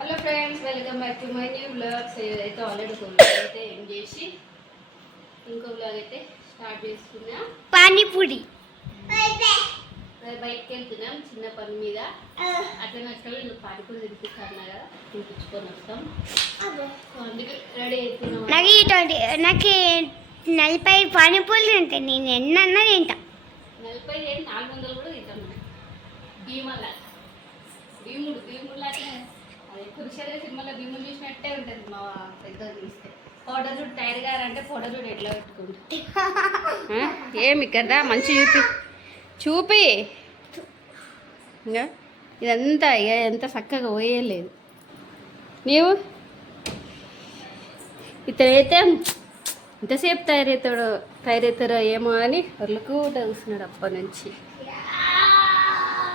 Hello friends, welcome back to my new blogs. అయితే already ఒక blog అయితే end చేసి ఇంకో బ్లాగ్ అయితే స్టార్ట్ చేసుకున్నాం. పానీపూరి బయటకి వెళ్తున్నాం చిన్న పని మీద. అట్లా నచ్చిన నేను పానీపూరి తినిపిస్తాను కదా, తినిపించుకొని వస్తాం. అందుకే రెడీ అవుతున్నాం. నాకు 40 పానీపూరి ఉంటాయి. నేను ఎన్నన్నా తింటా. 40 ఏంటి 400 కూడా తింటాం. భీముడు లాగా అది కురుషేర సినిమాలో భీముడు చూసినట్టే ఉంటుంది. మా పెద్ద తీస్తే పౌడర్ చూడు టైర్ గారు అంటే పౌడర్ చూడు ఎట్లా పెట్టుకుంటా. ఏమి కదా మంచి చూపి ఇంకా ఇదంతా ఇక ఎంత చక్కగా పోయేలేదు. నీవు ఇతనైతే ఇంతసేపు తయారవుతారో ఏమో అని వర్లకు కూస్తున్నాడు అప్పటి నుంచి.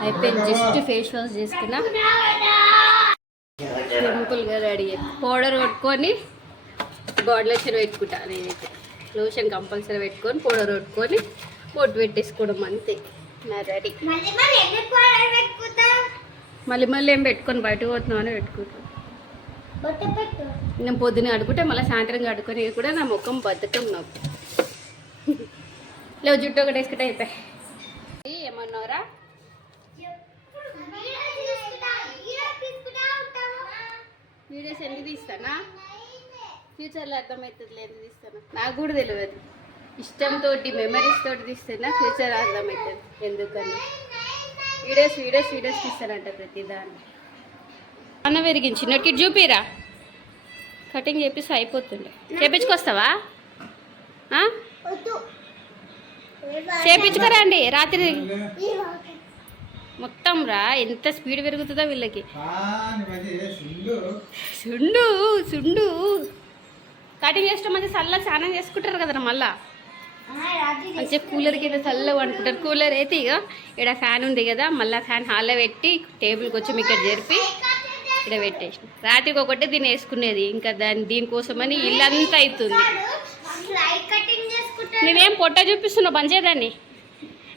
అయిపోయింది, జస్ట్ ఫేస్ వాష్ చేసుకున్నా, సింపుల్గా రెడీ పౌడర్ కొట్టుకొని బాడీలో వచ్చి పెట్టుకుంటా. నేనైతే లోషన్ కంపల్సరీ పెట్టుకొని పౌడర్ కొట్టుకొని బొట్టు పెట్టేసుకోవడం అంతే. నా రెడీ. మళ్ళీ ఏం పెట్టుకొని బయటకు పోతున్నామని పెట్టుకుంటాను. నేను పొద్దున్న అడుగుంటే మళ్ళీ సాయంత్రం అడుకొని కూడా నా ముఖం బద్దకం నాకు. లేవు జుట్టు ఒకటి వేసుకుంటే అయిపోయి. ఏమన్నారా? వీడియోస్ ఎందుకు తీస్తానా? ఫ్యూచర్లో అర్థమవుతుంది లేదు తీస్తాను. నాకు కూడా తెలియదు. ఇష్టంతో మెమరీస్ తోటి తీస్తున్నా ఫ్యూచర్ అర్థమవుతుంది ఎందుకని. వీడియోస్ తీస్తానంట ప్రతిదాన్ని. అన్న పెరిగింది చిన్నకి చూపిరా, కటింగ్ చేపిస్తే అయిపోతుండే. చేపించుకొస్తావా? చేపించుకోరా అండి రాత్రి మొత్తం రా. ఎంత స్పీడ్ పెరుగుతుందో వీళ్ళకి. సుండు కటింగ్ చేస్తే మంచి చల్ల స్నానం చేసుకుంటారు కదా మళ్ళా. మంచిగా కూలర్ కింద చల్లగా అనుకుంటారు. కూలర్ అయితే ఇక ఇక్కడ ఫ్యాన్ ఉంది కదా, మళ్ళీ ఫ్యాన్ హాల్లో పెట్టి టేబుల్కి వచ్చి ఇక్కడ జరిపి ఇక్కడ పెట్టేసి రాత్రికి ఒకటే దీన్ని వేసుకునేది. ఇంకా దీనికోసమని ఇల్లంతా అవుతుంది. నేనేం పొట్ట చూపిస్తున్నావు బంచేదాన్ని.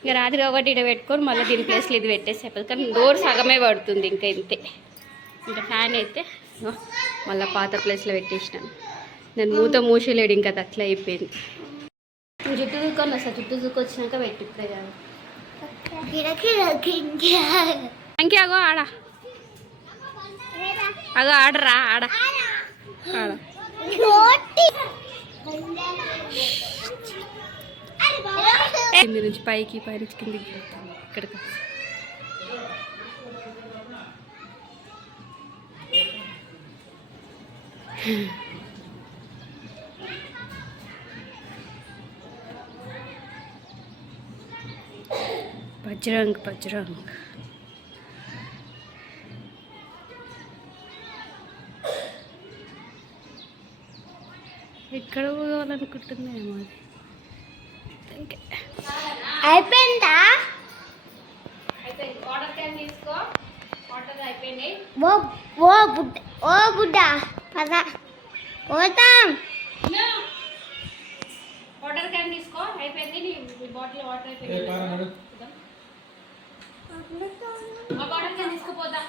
ఇంకా రాత్రి ఒకటి ఇక్కడ పెట్టుకొని మళ్ళీ దీని ప్లేస్లో ఇది పెట్టేసి కానీ డోర్ సగమే పడుతుంది. ఇంకా ఇంతే. ఇంకా ఫ్యాన్ అయితే మళ్ళీ పాత ప్లేస్లో పెట్టేసినాను. నేను మూసేలేడు ఇంకా అట్లా అయిపోయింది. జుట్టు దూకొని వస్తా, జుట్టు దూకొచ్చినాక పెట్టిపోయి కాదు. ఇంకేగో ఆడరా ఆడ కింద నుంచి పైకి కిందికి ఇక్కడికి. బజరంగ్ ఎక్కడ పోవాలనుకుంటుందేమో అది. అయిపోయిందా? ఆర్డర్ క్యాన్ తీసుకో. ఆర్డర్ అయిపోయింది. ఓ బుడ్డ పద పోతాం. ఆర్డర్ క్యాన్ తీసుకో. అయిపోయింది. నీ బాటిల్ వాటర్ అయిపోయింది. మా బాటిల్ క్యాన్ తీసుకుపోతా.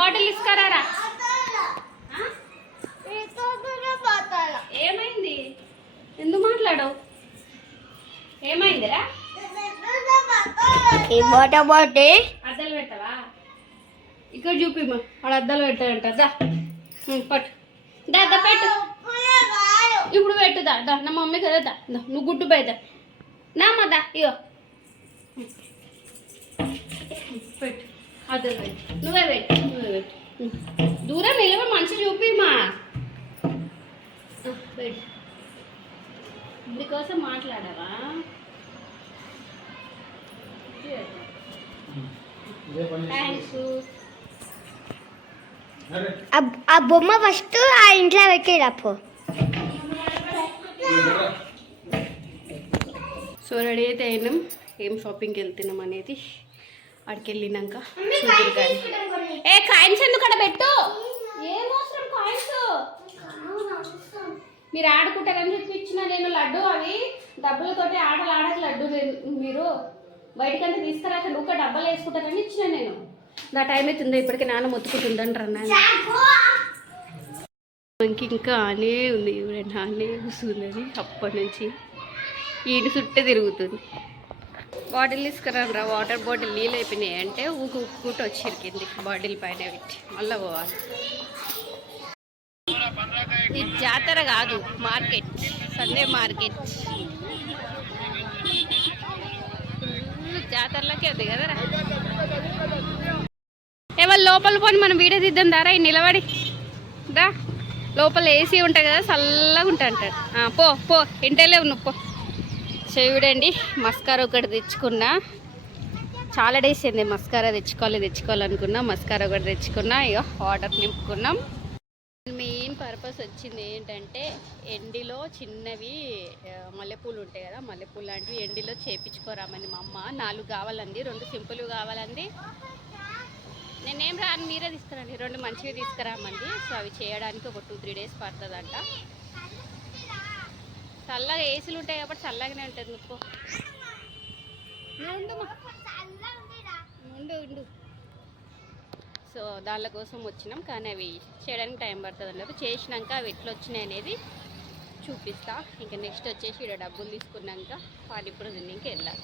బాటిల్ తీసుకురారా. ఏమైంది? ఎందుకు మాట్లాడవు? ఏమైందిరా? అద్దాలు పెట్టవా? ఇక్కడ చూపిమ్మా. వాడు అద్దాలు పెట్టాడంట. పట్టు పెట్టు. ఇప్పుడు పెట్టుదా. నా మమ్మీ కదా దా. నువ్వు గుడ్డు బయట నామదా. ఇగో పెట్టు. అద్దాలు పెట్టు. నువ్వే పెట్టు. దూరం నిలవ మంచి చూపిమ్మా. పెట్టు. ఇందుకోసం మాట్లాడావా? థ్యాంక్స్. ఆ బొమ్మ ఫస్ట్ ఆ ఇంట్లో పెట్టేటప్పు. సో రెడీ అయితే అయినాం. ఏం షాపింగ్కి వెళ్తున్నాం అనేది అక్కడికి వెళ్ళినాక చూద్దరు. కానీ కాయిన్స్ ఎందుకు అక్కడ పెట్టు. ఏం అవసరం కాయిన్స్? మీరు ఆడుకుంటారని చెప్పి ఇచ్చిన నేను లడ్డు. అవి డబ్బులతోటి ఆడక లడ్డు. మీరు బయటకంటే తీసుకురాక నువ్వు డబ్బాలు వేసుకుంటారని ఇచ్చిన నేను. నా టైం అవుతుందో ఇప్పటికే నాన్న మొత్తుకుంటుందంటారు నాన్న. మనకి ఇంకా ఆనే ఉంది, నాన్నే కూర్చుందని అప్పటి నుంచి ఈయన చుట్టే తిరుగుతుంది. బాటిల్ తీసుకురా, వాటర్ బాటిల్ నీళ్ళు అయిపోయినాయి అంటే ఊకుంటూ వచ్చి కిందికి బాటిల్ పైన పెట్టి మళ్ళీ పోవాలి. ఇది జాతర కాదు, మార్కెట్, సండే మార్కెట్. జాతరలోకి ఉంది కదరా. ఏమో లోపల పోని మనం వీడియో తీద్దాం దారా, నిలబడి దా. లోపల ఏసీ ఉంటుంది కదా, చల్లగా ఉంటా అంటాడు. పో పో ఇంటలే ఉన్నావు పో. చూడండి మస్కారా ఒకటి తెచ్చుకున్నా, చాలా డేస్ అయింది మస్కారా తెచ్చుకోవాలనుకున్నా. మస్కారా ఒకటి తెచ్చుకున్నా, ఇక వాటర్ నింపుకున్నాం. మెయిన్ పర్పస్ వచ్చింది ఏంటంటే ఎండిలో చిన్నవి మల్లెపూలు ఉంటాయి కదా, మల్లెపూలు లాంటివి ఎండిలో చేపించుకోరామండి. మా అమ్మ 4 కావాలండి, 2 సింపుల్ కావాలండి. నేనేం రాను, మీరే తీసుకురండి. 2 మంచివి తీసుకురామండి. సో అవి చేయడానికి ఒక 2-3 డేస్ పడుతుందంట. చల్లగా ఏసీలు ఉంటాయి కాబట్టి చల్లగానే ఉంటుంది. నువ్వు ఉండు. సో దాని కోసం వచ్చినాం, కానీ అవి చేయడానికి టైం పడుతుంది అన్నప్పుడు. చేసినాక అవి ఎట్లా వచ్చినాయి అనేది చూపిస్తా. ఇంకా నెక్స్ట్ వచ్చేసి ఇక్కడ డబ్బులు తీసుకున్నాక పానీపూరి తిన్నాక వెళ్ళాలి.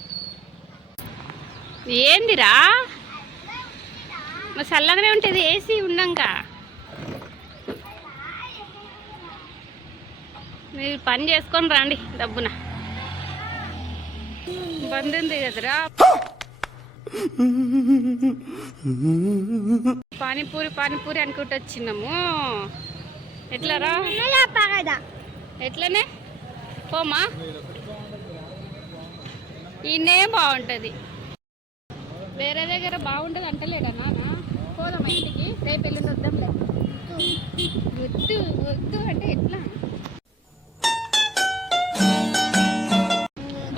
ఏందిరా మరి చల్లగానే ఉంటుంది ఏసీ ఉన్నాక. మీరు పని చేసుకొని రండి, డబ్బున బంద్ ఉంది కదరా. పానీపూరి అనుకుంటూ వచ్చినాము. ఎట్లారా, ఎట్లనే పోమా, ఈయనే బాగుంటుంది. వేరే దగ్గర బాగుంటుంది అంటలేడా నాన్న? పోదామా ఇంటికి, రేపు వెళ్ళి వద్దాంలే. వద్దు అంటే ఎట్లా?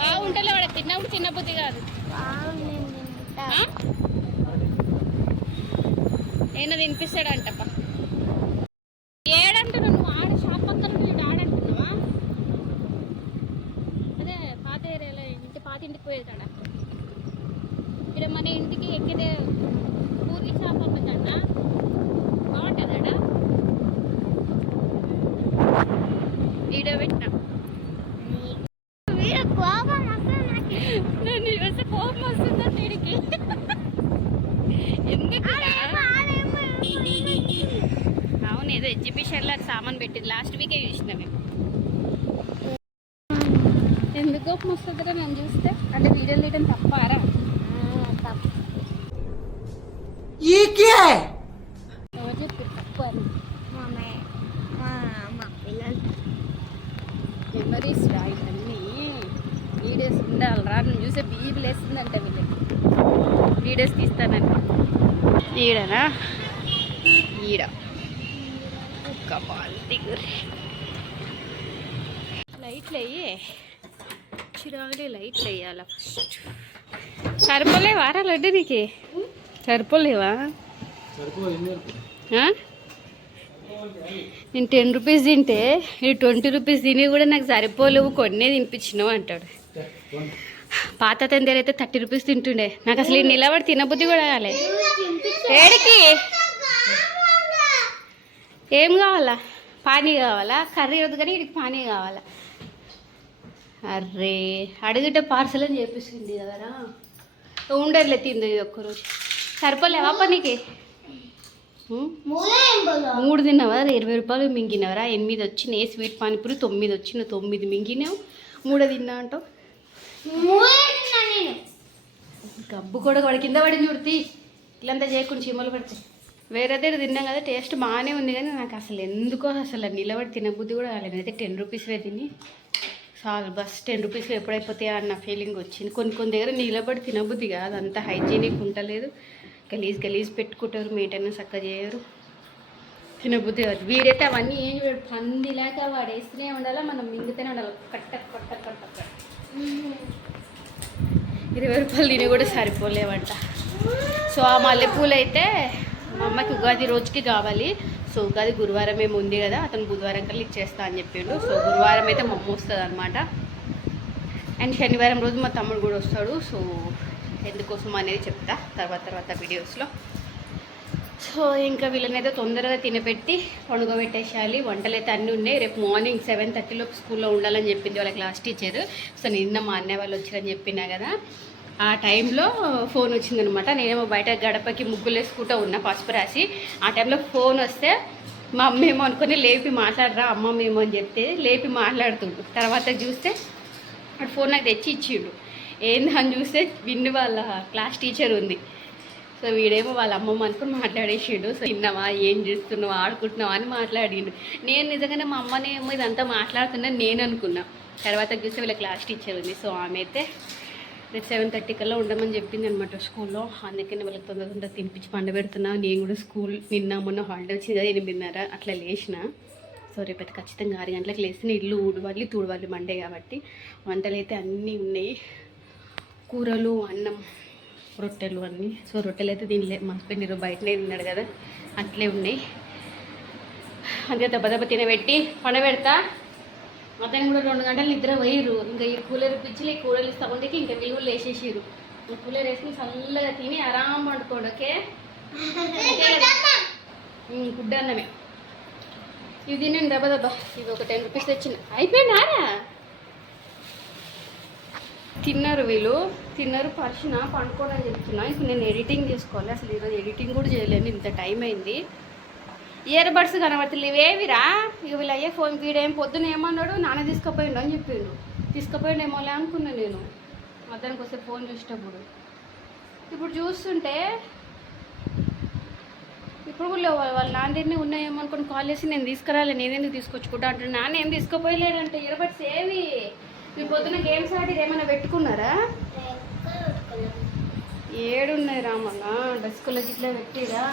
బాగుంటలే వాడు తిన్నప్పుడు తినబుద్ధి కాదు. ఏదో తినిపిస్తాడంటప్ప. ఏడంటున్నావు నువ్వు? ఆడ షాప్ పక్కన ఆడంటున్నావా? అదే పాత ఏరియాలో పాత ఇంటికి పోయేదాడా. ఇక్కడ మన ఇంటికి ఎక్కితే పూరి షాప్ అమ్మదంట, బాగుంటుందాడా? వీడియో పెట్టినా నన్ను చూస్తే కోపం వస్తుందంటే వీడికి. ఎందుకు? అవును, ఏదో ఎగ్జిబిషన్లో సామాన్ పెట్టింది, లాస్ట్ వీకే చూసినా మేము. ఎందుకు కోపం వస్తుందిరా నన్ను చూస్తే? అంటే వీడియోలు తీయడం తప్పారా? ఎవరు చెప్పారు తప్పు అని? మెమరీస్ రా ఇవన్నీ, వీడియోస్ ఉండాలిరా. నువ్వు చూసే బీబీలు వేస్తుందంట వీళ్ళకి, వీడియోస్ తీస్తానని. ఈడనా ఈడ ఒక బాల్దిగురి లైట్లు అయ్యే చిరాగులే, లైట్లు వేయాల ఫస్ట్. సరిపోలేవా రా లడ్డు నీకు? సరిపోలేవా? నేను 10 రూపీస్ తింటే ఇది 20 రూపీస్ తిని కూడా నాకు సరిపోలేవు, కొన్నే తినిపించినావు అంటాడు. పాత తందరి అయితే 30 రూపీస్ తింటుండే. నాకు అసలు ఈ నిలబడి తినబుద్ధి కూడా కాలే. ఏడికి ఏం కావాలా? పానీ కావాలా? కర్రీ వద్దు కానీ వీడికి పానీ కావాలా? అర్రే అడిగితే పార్సల్ అని చేపిస్తుంది కదరా. ఉండర్లే తింది ఒక్కరోజు. సరిపోలేవా పనికి? 3 తిన్నావా? 20 రూపాయలు మింగినవరా? 8 వచ్చినాయి. స్వీట్ పానీపూరి 9 వచ్చినాయి. 9 మింగినావు, 3 తిన్నా అంటావు. గబ్బు కూడా వాడి కింద పడింది చూడుతీ. ఇల్లంతా చేయకుండా చీమలు పడితే. వేరే దగ్గర తిన్నాం కదా, టేస్ట్ బాగానే ఉంది, కానీ నాకు అసలు ఎందుకో అసలు నిలబడి తినబుద్ధి కూడా కాలేదు. అయితే 10 రూపీస్వే తిని చాలు బస్. 10 రూపీస్ ఎప్పుడైపోతాయా అన్న ఫీలింగ్ వచ్చింది. కొన్ని దగ్గర నిలబడి తినబుద్ధి కాదు, అంత హైజీనిక్ ఉంటలేదు. గలీజ్ పెట్టుకుంటారు, మెయింటెనెన్స్ చక్కగా చేయరు, తినబుద్ధి కాదు. వీడైతే అవన్నీ ఏం చూడు, పందిలాక వాడు వేస్తూనే ఉండాలా, మనం మింగుతూనే ఉండాలి. కట్ట 20 రూపాయలు తిని కూడా సరిపోలేవంట. సో ఆ మల్లెపూలు అయితే మా అమ్మకి ఉగాది రోజుకి కావాలి. సో ఉగాది గురువారం ఏమి ఉంది కదా, అతను బుధవారం కల్లా ఇచ్చేస్తా అని చెప్పిండు. సో గురువారం అయితే మా అమ్మ వస్తుంది అనమాట. అండ్ శనివారం రోజు మా తమ్ముడు కూడా వస్తాడు. సో ఎందుకోసం అనేది చెప్తా తర్వాత వీడియోస్లో. సో ఇంకా వీళ్ళనైతే తొందరగా తినపెట్టి పండుగబెట్టేసేయాలి. వంటలు అయితే అన్నీ ఉన్నాయి. రేపు మార్నింగ్ 7:30 స్కూల్లో ఉండాలని చెప్పింది వాళ్ళ క్లాస్ టీచర్. సో నిన్న మా అన్నయ్య వాళ్ళు వచ్చారని చెప్పినా కదా, ఆ టైంలో ఫోన్ వచ్చిందనమాట. నేనేమో బయట గడపకి ముగ్గులు వేసుకుంటూ ఉన్నా పసుపు రాసి. ఆ టైంలో ఫోన్ వస్తే మా అమ్మ ఏమో అనుకుని లేపి మాట్లాడరా అమ్మ మేము అని చెప్తే లేపి మాట్లాడుతుండు. తర్వాత చూస్తే అటు ఫోన్ నాకు తెచ్చి ఇచ్చిండు. ఏందని చూస్తే విన్ను వాళ్ళ క్లాస్ టీచర్ ఉంది. సో వీడేమో వాళ్ళ అమ్మమ్మ అనుకుని మాట్లాడేసిండు. సో తిన్నావా, ఏం చేస్తున్నావు, ఆడుకుంటున్నావా అని మాట్లాడిండు. నేను నిజంగానే మా అమ్మనేమో ఇదంతా మాట్లాడుతున్నాను నేను అనుకున్నా. తర్వాత చూస్తే వీళ్ళ క్లాస్ టీచర్ ఉంది. సో ఆమె అయితే రేపు 7:30 కల్లా ఉండమని చెప్పింది అనమాట స్కూల్లో. అందుకని వాళ్ళకి తొందరగా తినిపించి పండబెడుతున్నా. నేను కూడా స్కూల్ నిన్న మొన్న హాలిడే వచ్చింది కదా 8:30 అట్లా లేచిన. సో రేపైతే ఖచ్చితంగా 6 గంటలకు లేచిన ఇల్లు ఊడవాలి తూడవాలి మండే కాబట్టి. వంటలు అయితే అన్నీ ఉన్నాయి, కూరలు అన్నం రొట్టెలు అన్నీ. సో రొట్టెలు అయితే దీనిలే మా హస్బెండ్ బయటనే తిన్నాడు కదా అట్లే ఉన్నాయి. అందుకే దెబ్బ తినబెట్టి పండబెడతా. అతను కూడా 2 గంటలు నిద్ర పోయిర్రు. ఇంకా ఈ కూలర్ పిచ్చిలు ఈ కూలర్లు ఇస్తా ఉండేకి ఇంకా విలువలు వేసేసిర్రు. కూలర్ వేసుకుని చల్లగా తిని ఆరాం పండుకోండి. ఓకే గుడ్డ అన్నమే ఇవి తినండి దెబ్బ. ఇవి ఒక 10 రూపీస్ తెచ్చిన అయిపోయినారా. తిన్నారు వీళ్ళు, తిన్నారు పరిచిన పండుకోవడం చెప్తున్నా. ఇప్పుడు నేను ఎడిటింగ్ చేసుకోవాలి. అసలు ఈరోజు ఎడిటింగ్ కూడా చేయలేను, ఇంత టైం అయింది. ఇయర్ బడ్స్ కనబడతలేవు ఏవిరా. ఇక వీళ్ళు అయ్యే ఫోన్ వీడేం పొద్దున ఏమన్నాడు నాన్న తీసుకుపోయిండు అని చెప్పిండు. తీసుకుపోయిండేమోలే అనుకున్నా నేను మధ్యాహ్నం వస్తే ఫోన్ చూసేటప్పుడు. ఇప్పుడు చూస్తుంటే ఇప్పుడు కూడా వాళ్ళ నాన్నని ఉన్నాయేమో అనుకుని కాల్ చేసి నేను తీసుకురాలే నేనెందుకు తీసుకొచ్చుకుంటా అంటున్నా. నాన్న ఏం తీసుకుపోయలేడంటే ఇయర్ బడ్స్ ఏవి. మీ పొద్దున గేమ్స్ ఆడి ఏమైనా పెట్టుకున్నారా? ఏడున్నాయి రామన్న డస్కుల గిట్లా పెట్టిరా.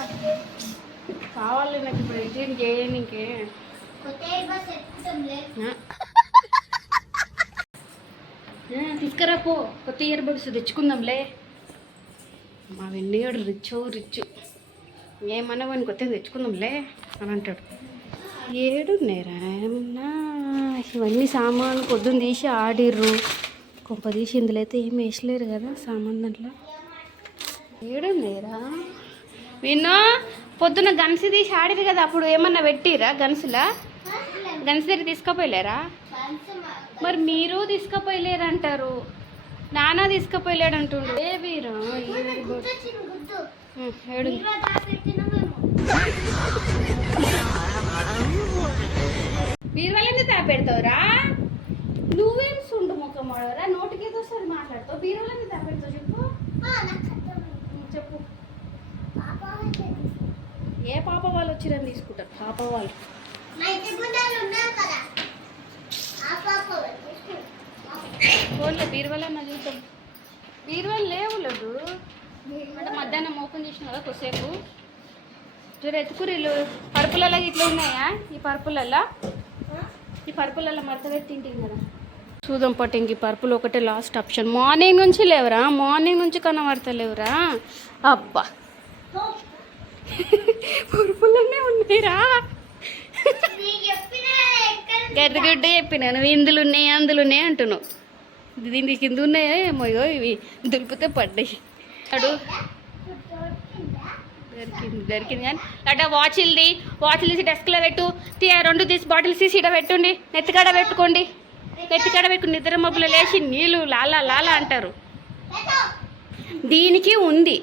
కావాలి నాకు ఇప్పుడు ఎడిటింగ్ చేయడానికే. తీసుకురా పో, కొత్త ఇయర్ బడ్స్ తెచ్చుకుందాంలే. మా వెన్నగాడు రిచ్ ఏమన్నావని కొత్తగా తెచ్చుకుందాంలే అని అంటాడు. ఏడున్నాయిరా ఏమన్నా. ఇవన్నీ సామాన్లు పొద్దున్న తీసి ఆడిర్రు. కొంప తీసి ఇందులో అయితే ఏం వేసలేరు కదా సామాన్ దాంట్లో. ఏడున్నాయిరా విన్నో. పొద్దున్న గన్సి తీసి ఆడిరు కదా అప్పుడు ఏమన్నా పెట్టిరా గన్సులా? గన్స్ దగ్గర తీసుకుపోయలేరా? మరి మీరు తీసుకుపోయలేరు అంటారు, నాన్న తీసుకుపోయలేడు అంటుండు. ఏవిరా ఏడు బీరువాళ్ళని తాపెడతావురా. నువ్వేం సుండు ముఖం వాడరా, నోటికి ఏదో వస్తుంది మాట్లాడతావు. బీరువాళ్ళని తాపెడతావు చెప్పు. చెప్పు ఏ పాప వాళ్ళు వచ్చిరని తీసుకుంటారు? పాప వాళ్ళు ఫోన్లో బీరువాళ్ళన్నా చూద్దాం. బీరువాళ్ళు లేవు లేదు అంటే మధ్యాహ్నం ఓపెన్ చేసిన కదా కొద్దిసేపు. జర ఎత్తుకురీళ్ళు పరుపులలో ఇట్లా ఉన్నాయా? ఈ పరుపులలో మడత తింటుంది కదా. చూద్దాం పట్టు. ఇంక ఈ పరుపులు ఒకటే లాస్ట్ ఆప్షన్. మార్నింగ్ నుంచి లేవురా, మార్నింగ్ నుంచి కనబడతలేవురా. అబ్బా పరుపులనే ఉన్నాయిరా. గడ్డగుడ్డ చెప్పినా నువ్వు ఇందులో ఉన్నాయి అందులో ఉన్నాయి అంటున్నావు. దీనికి కింద ఉన్నాయా ఏమో ఇవి దులిపితే పడ్డాయి. అడు దొరికింది కానీ అట్లా వాచ్లు తీసి డెస్క్లో పెట్టు. 2 తీసి బాటిల్స్ తీసి ఇక్కడ పెట్టుండి. నెత్తికాడ పెట్టుకోండి. నిద్ర మబ్బులు లేచి నీళ్ళు లాలా అంటారు. దీనికి ఉంది,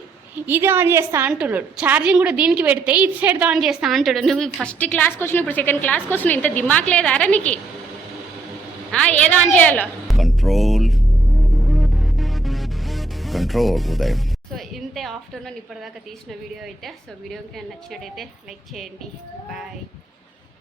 ఇది ఆన్ చేస్తా అంటున్నాడు. ఛార్జింగ్ కూడా దీనికి పెడితే ఇది సైడ్ ఆన్ చేస్తా అంటాడు. నువ్వు ఫస్ట్ క్లాస్కి వచ్చిన ఇప్పుడు సెకండ్ క్లాస్కి వచ్చిన ఇంత దిమాక్ లేదారా నీకు? ఏదో ఆన్ చేయాలో కంట్రోల్ ఉదయం. సో ఇంతే ఆఫ్టర్నూన్ ఇప్పటిదాకా తీసిన వీడియో అయితే. సో వీడియో ఇంకా నచ్చినట్టయితే లైక్ చేయండి. బాయ్.